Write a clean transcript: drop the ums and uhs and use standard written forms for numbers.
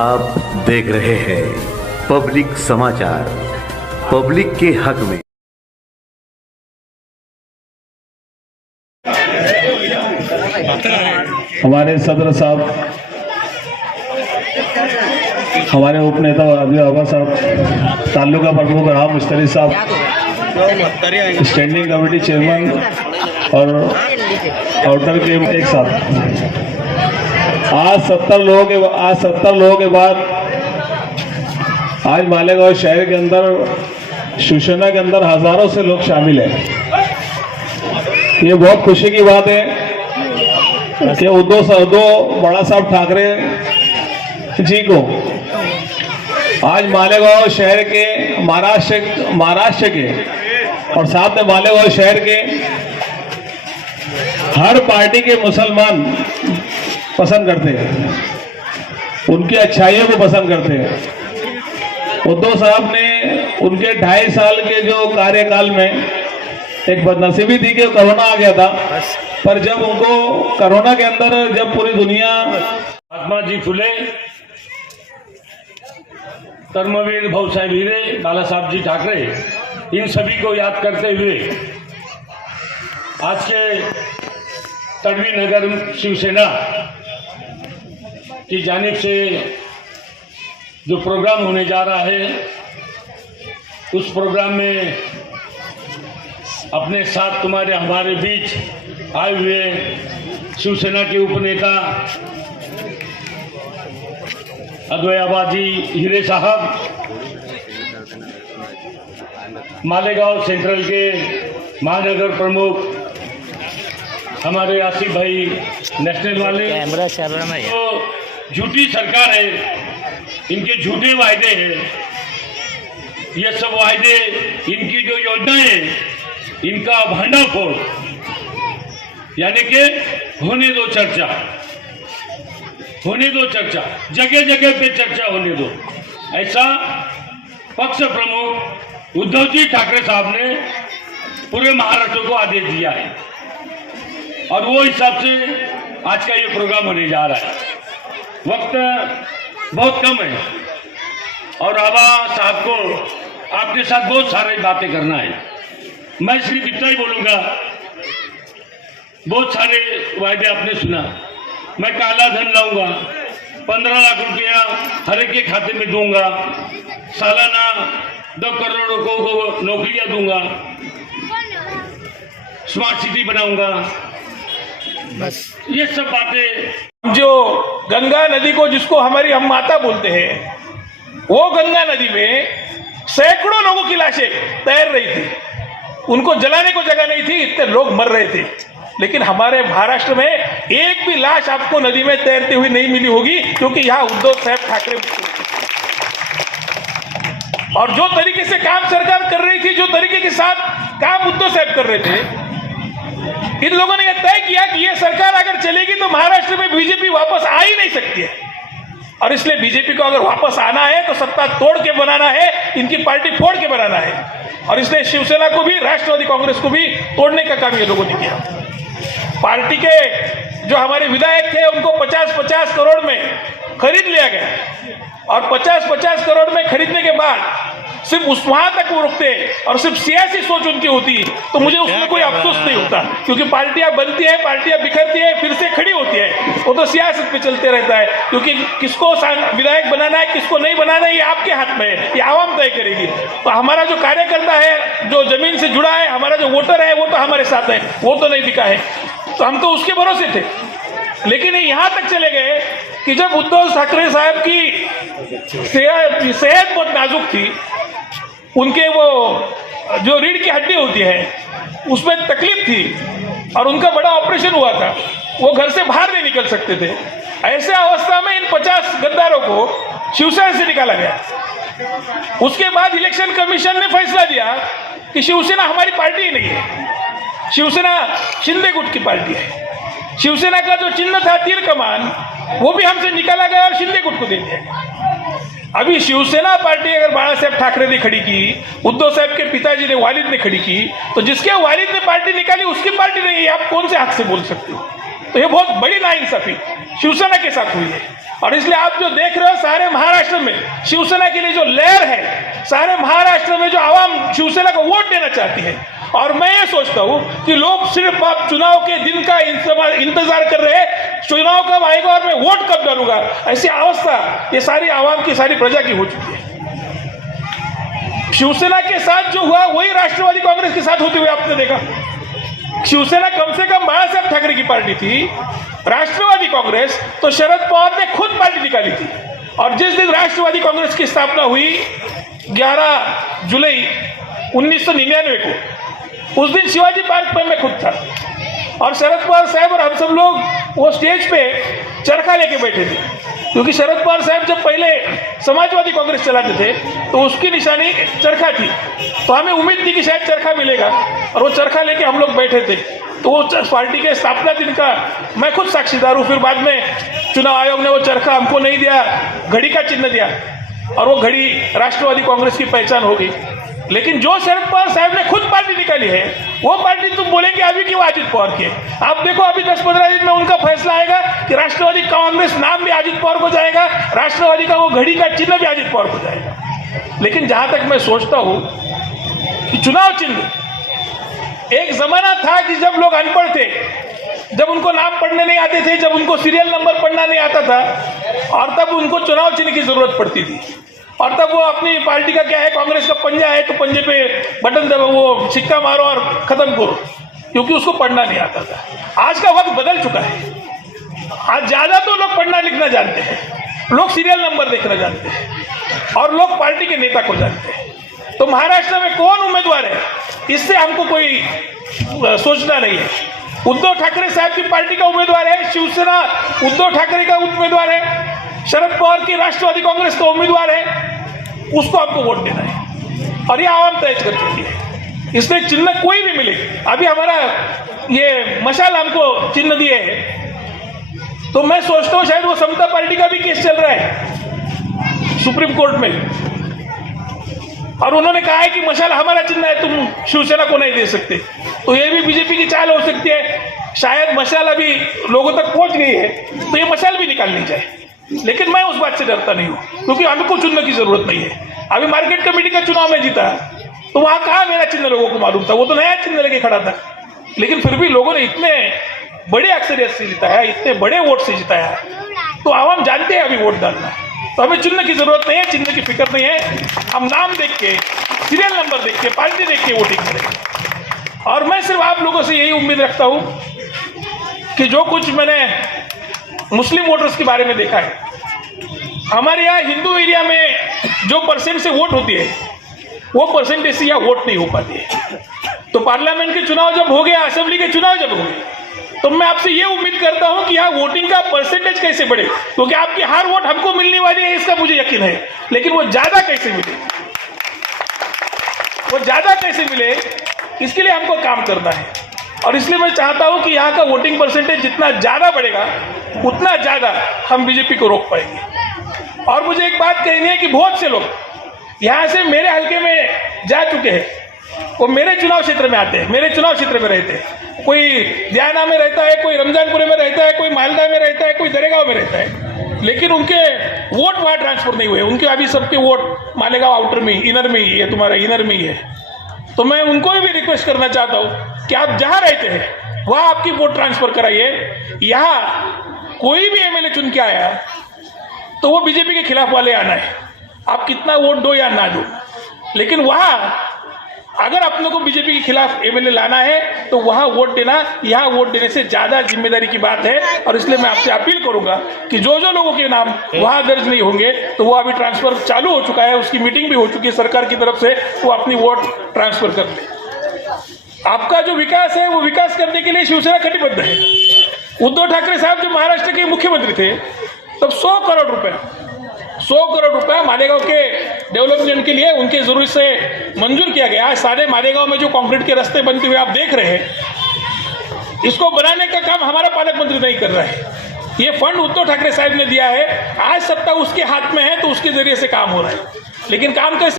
आप देख रहे हैं पब्लिक समाचार, पब्लिक के हक में। हमारे सदर साहब, हमारे उपनेता बाबा साहब, तालुका प्रमुख राम मिस्त्री साहब, स्टैंडिंग कमेटी चेयरमैन और आउटर के एक साथ, आज 70 लोगों के बाद आज मालेगांव शहर के अंदर शिवसेना के अंदर हजारों से लोग शामिल हैं। ये बहुत खुशी की बात है कि उद्धव बड़ा साहब ठाकरे जी को आज मालेगांव शहर के महाराष्ट्र के और साथ में मालेगांव शहर के हर पार्टी के मुसलमान पसंद करते हैं, उनकी अच्छाइयों को पसंद करते हैं। उद्धव साहब ने उनके 2.5 साल के जो कार्यकाल में एक बदनसीबी थी कि कोरोना आ गया था, पर जब उनको कोरोना के अंदर जब पूरी दुनिया महात्मा जी फुले, कर्मवीर भाऊसाहेब हिरे, बाला साहब जी ठाकरे, इन सभी को याद करते हुए आज के तड़वी नगर शिवसेना की जानिब से जो प्रोग्राम होने जा रहा है, उस प्रोग्राम में अपने साथ हमारे बीच आए हुए शिवसेना के उपनेता अद्वैयाबाजी हिरे साहब, मालेगांव सेंट्रल के महानगर प्रमुख हमारे आसिफ भाई नेशनल वाले, कैमरा चल रहा है। तो झूठी सरकार है, इनके झूठे वायदे हैं, ये सब वायदे, इनकी जो योजनाएं, इनका भंडाफोड़, यानी कि होने दो चर्चा, जगह जगह पे चर्चा होने दो, ऐसा पक्ष प्रमुख उद्धव जी ठाकरे साहब ने पूरे महाराष्ट्र को आदेश दिया है और वो हिसाब से आज का ये प्रोग्राम होने जा रहा है। वक्त बहुत कम है और बाबा साहब को आपके साथ बहुत सारी बातें करना है। मैं सिर्फ इतना ही बोलूँगा, बहुत सारे वायदे आपने सुना, मैं काला धन लाऊंगा, 15 लाख रुपया हर एक के खाते में दूंगा, सालाना 2 करोड़ लोगों को नौकरियां दूंगा, स्मार्ट सिटी बनाऊंगा, बस ये सब बातें। जो गंगा नदी को, जिसको हमारी हम माता बोलते हैं, वो गंगा नदी में सैकड़ों लोगों की लाशें तैर रही थी, उनको जलाने को जगह नहीं थी, इतने लोग मर रहे थे। लेकिन हमारे महाराष्ट्र में एक भी लाश आपको नदी में तैरती हुई नहीं मिली होगी, क्योंकि यहाँ उद्धव साहब ठाकरे, और जो तरीके से काम सरकार कर रही थी, जो तरीके के साथ काम उद्धव साहब कर रहे थे, इन लोगों ने यह तय किया कि यह सरकार अगर चलेगी तो महाराष्ट्र में बीजेपी वापस आ ही नहीं सकती है, और इसलिए बीजेपी को अगर वापस आना है तो सत्ता तोड़ के बनाना है, इनकी पार्टी फोड़ के बनाना है। और इसलिए शिवसेना को भी, राष्ट्रवादी कांग्रेस को भी तोड़ने का काम ये लोगों ने किया। पार्टी के जो हमारे विधायक थे उनको 50-50 करोड़ में खरीद लिया गया, और 50-50 करोड़ में खरीदने के बाद सिर्फ वहां तक वो रुकते और सिर्फ सियासी सोच उनकी होती तो मुझे उसमें कोई अफसोस नहीं होता, क्योंकि पार्टियां बनती है, पार्टियां बिखरती है, फिर से खड़ी होती है, वो तो सियासत पे चलते रहता है। क्योंकि किसको विधायक बनाना है, किसको नहीं बनाना है, ये आपके हाथ में है, ये आवाम तय करेगी। तो हमारा जो कार्यकर्ता है, जो जमीन से जुड़ा है, हमारा जो वोटर है, वो तो हमारे साथ है, वो तो नहीं बिका है, तो हम तो उसके भरोसे थे। लेकिन यहां तक चले गए कि जब उद्धव ठाकरे साहब की सेहत बहुत नाजुक थी, उनके वो जो रीढ़ की हड्डी होती है उसमें तकलीफ थी और उनका बड़ा ऑपरेशन हुआ था, वो घर से बाहर नहीं निकल सकते थे। ऐसे अवस्था में इन 50 गद्दारों को शिवसेना से निकाला गया। उसके बाद इलेक्शन कमीशन ने फैसला दिया कि शिवसेना हमारी पार्टी ही नहीं है, शिवसेना शिंदे गुट की पार्टी है। शिवसेना का जो चिन्ह था तीर कमान, वो भी हमसे निकाला गया और शिंदे गुट को दे दिया। अभी शिवसेना पार्टी अगर बाला साहब ठाकरे ने खड़ी की, उद्धव साहब के पिताजी ने, वालिद ने खड़ी की, तो जिसके वालिद ने पार्टी निकाली उसकी पार्टी नहीं है, आप कौन से हक से बोल सकते हो? तो ये बहुत बड़ी नाइंसाफी शिवसेना के साथ हुई है। और इसलिए आप जो देख रहे हो सारे महाराष्ट्र में शिवसेना के लिए जो लहर है, सारे महाराष्ट्र में जो आवाम शिवसेना को वोट देना चाहती है। और मैं ये सोचता हूं कि लोग सिर्फ आप चुनाव के दिन का इंतजार कर रहे हैं, चुनाव कब आएगा और मैं वोट कब डालूंगा, ऐसी अवस्था ये सारी आवाम की, सारी प्रजा की हो चुकी है। शिवसेना के साथ जो हुआ वही राष्ट्रवादी कांग्रेस के साथ होते हुए आपने देखा। शिवसेना कम से कम बाला साहब ठाकरे की पार्टी थी, राष्ट्रवादी कांग्रेस तो शरद पवार ने खुद पार्टी निकाली थी। और जिस दिन राष्ट्रवादी कांग्रेस की स्थापना हुई 11 जुलाई 1999 को, उस दिन शिवाजी पार्क में मैं खुद था और शरद पवार साहब और हम सब लोग वो स्टेज पे चरखा लेके बैठे थे, क्योंकि शरद पवार साहब जब पहले समाजवादी कांग्रेस चलाते थे तो उसकी निशानी चरखा थी। तो हमें उम्मीद थी कि शायद चरखा मिलेगा और वो चरखा लेके हम लोग बैठे थे। तो वो पार्टी के स्थापना दिन का मैं खुद साक्षीदार हूँ। फिर बाद में चुनाव आयोग ने वो चरखा हमको नहीं दिया, घड़ी का चिन्ह दिया और वो घड़ी राष्ट्रवादी कांग्रेस की पहचान हो गई। लेकिन जो शरद पवार साहब ने खुद पार्टी निकाली है, वो पार्टी तुम बोलेंगे अभी कि वो अजित पवार की है। आप देखो अभी 10-15 दिन में उनका फैसला आएगा कि राष्ट्रवादी कांग्रेस नाम भी अजित पवार को जाएगा, राष्ट्रवादी का वो घड़ी का चिन्ह भी अजित पवार को जाएगा। लेकिन जहां तक मैं सोचता हूं कि चुनाव चिन्ह, एक जमाना था कि जब लोग अनपढ़ थे, जब उनको नाम पढ़ने नहीं आते थे, जब उनको सीरियल नंबर पढ़ना नहीं आता था, और तब उनको चुनाव चिन्ह की जरूरत पड़ती थी। और तब वो अपनी पार्टी का क्या है, कांग्रेस का पंजा है तो पंजे पे बटन दबा, वो सिक्का मारो और खत्म करो, क्योंकि उसको पढ़ना नहीं आता था। आज का वक्त बदल चुका है। आज ज्यादा तो लोग पढ़ना लिखना जानते हैं, लोग सीरियल नंबर देखना जानते हैं और लोग पार्टी के नेता को जानते हैं। तो महाराष्ट्र में कौन उम्मीदवार है, इससे हमको कोई सोचना नहीं है। उद्धव ठाकरे साहब की पार्टी का उम्मीदवार है, शिवसेना उद्धव ठाकरे का उम्मीदवार है, शरद पवार की राष्ट्रवादी कांग्रेस का उम्मीदवार है, उसको आपको वोट देना है और ये आवाम तय कर चुकी है। इसलिए चिन्ह कोई भी मिले, अभी हमारा ये मशाल हमको चिन्ह दिए है, तो मैं सोचता हूं शायद वो समता पार्टी का भी केस चल रहा है सुप्रीम कोर्ट में, और उन्होंने कहा है कि मशाल हमारा चिन्ह है, तुम शिवसेना को नहीं दे सकते। तो ये भी बीजेपी की चाल हो सकती है, शायद मशाल अभी लोगों तक पहुंच गई है तो ये मशाल भी निकाल ली जाए। लेकिन मैं उस बात से डरता नहीं हूं, क्योंकि हमको चुनने की जरूरत नहीं है। अभी मार्केट कमेटी का चुनाव में जीता तो वहां कहा मेरा चिन्ह लोगों को मालूम था, वो तो नया चिन्ह लेके खड़ा था। लेकिन फिर भी लोगों ने इतने बड़े अक्सरियत से जिताया, इतने बड़े वोट से जिताया, तो आवाम जानते हैं अभी वोट डालना। तो हमें चिन्ह की जरूरत नहीं है, चिन्ह की फिक्र नहीं है। हम नाम देख के, सीरियल नंबर देख के, पार्टी देख के वोटिंग करेंगे। और मैं सिर्फ आप लोगों से यही उम्मीद रखता हूं कि जो कुछ मैंने मुस्लिम वोटर्स के बारे में देखा है, हमारे यहाँ हिंदू एरिया में जो परसेंट से वोट होती है वो परसेंटेज से यहाँ वोट नहीं हो पाती है। तो पार्लियामेंट के चुनाव जब हो गया, असेंबली के चुनाव जब हो गए, तो मैं आपसे ये उम्मीद करता हूं कि यहाँ वोटिंग का परसेंटेज कैसे बढ़े, क्योंकि आपकी हर वोट हमको मिलने वाली है इसका मुझे यकीन है। लेकिन वो ज्यादा कैसे मिले, वो ज्यादा कैसे मिले, इसके लिए हमको काम करना है। और इसलिए मैं चाहता हूं कि यहाँ का वोटिंग परसेंटेज जितना ज्यादा बढ़ेगा उतना ज्यादा हम बीजेपी को रोक पाएंगे। और मुझे एक बात कहनी है कि बहुत से लोग यहाँ से मेरे हल्के में जा चुके हैं, वो मेरे चुनाव क्षेत्र में आते हैं, मेरे चुनाव क्षेत्र में रहते हैं। कोई दियाना में रहता है, कोई रमजानपुरे में रहता है, कोई मालदा में रहता है, कोई दरेगांव में रहता है, लेकिन उनके वोट वहाँ ट्रांसफर नहीं हुए। उनके अभी सबके वोट मालेगांव आउटर में, इनर में ही है, तुम्हारा इनर में ही है। तो मैं उनको भी रिक्वेस्ट करना चाहता हूँ कि आप जहाँ रहते हैं वहाँ आपकी वोट ट्रांसफर कराइए। यहाँ कोई भी एमएलए चुन के आया तो वो बीजेपी के खिलाफ वाले आना है, आप कितना वोट दो या ना दो, लेकिन वहाँ अगर अपने को बीजेपी के खिलाफ एमएलए लाना है तो वहाँ वोट देना, यहाँ वोट देने से ज्यादा जिम्मेदारी की बात है। और इसलिए मैं आपसे अपील करूंगा कि जो जो लोगों के नाम वहाँ दर्ज नहीं होंगे, तो वो अभी ट्रांसफर चालू हो चुका है, उसकी मीटिंग भी हो चुकी है सरकार की तरफ से, वो अपनी वोट ट्रांसफर कर ले। आपका जो विकास है वो विकास करने के लिए शिवसेना कटिबद्ध है। उद्धव ठाकरे साहब जब महाराष्ट्र के मुख्यमंत्री थे तब 100 करोड़ रुपया मालेगांव के डेवलपमेंट के लिए उनके जरूरत से मंजूर किया गया। आज सारे मालेगांव में जो कंक्रीट के रास्ते बनते हुए आप देख रहे हैं, इसको बनाने का काम हमारा पालक मंत्री नहीं कर रहा है, ये फंड उद्धव ठाकरे साहब ने दिया है। आज सत्ता उसके हाथ में है तो उसके जरिए से काम हो रहा है, लेकिन काम कैसे